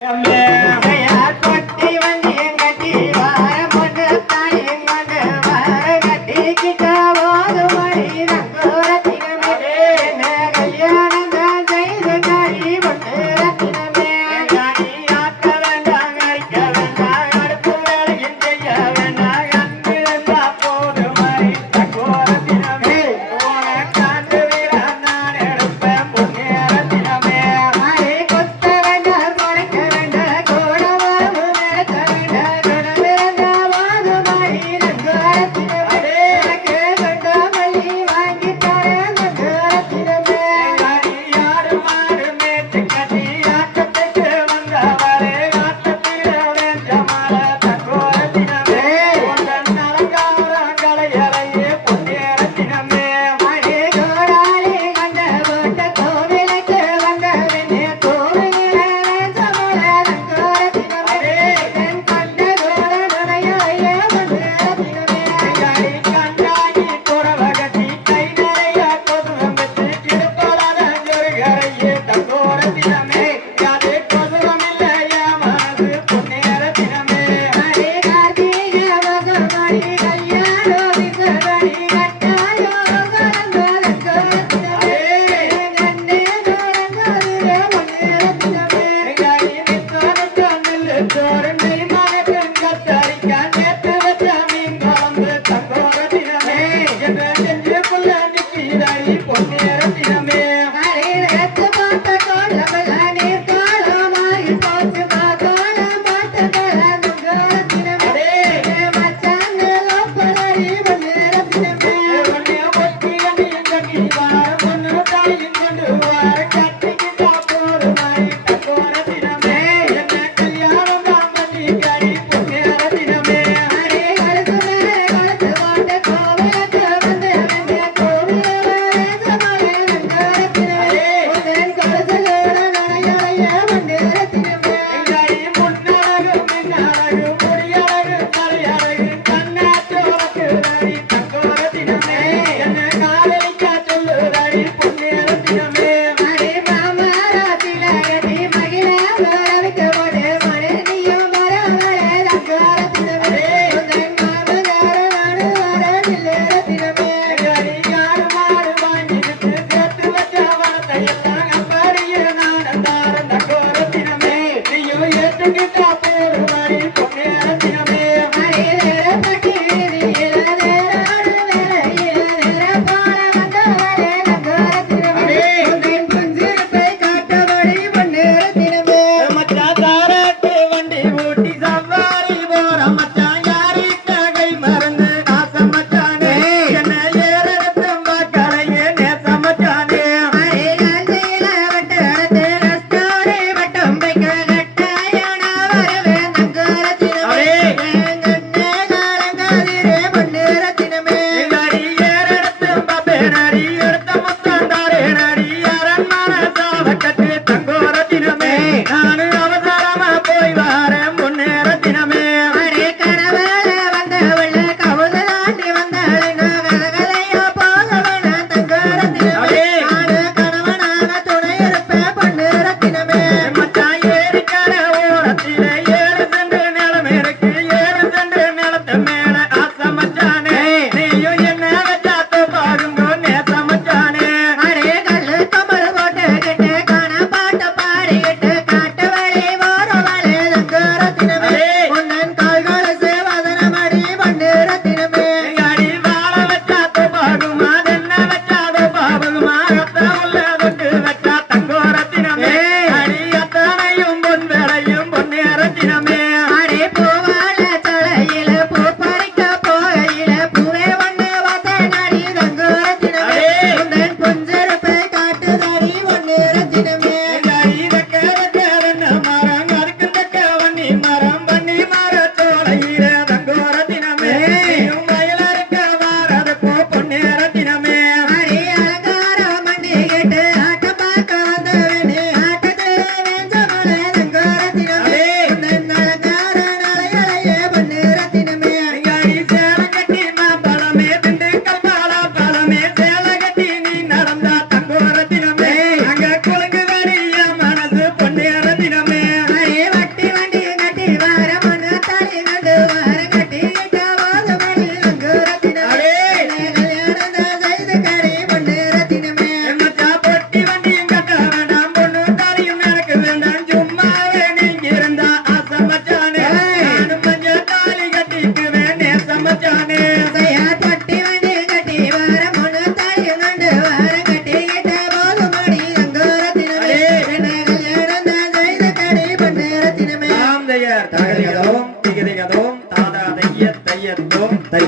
Amen. மச்சான் அதை தையத்தோம் தை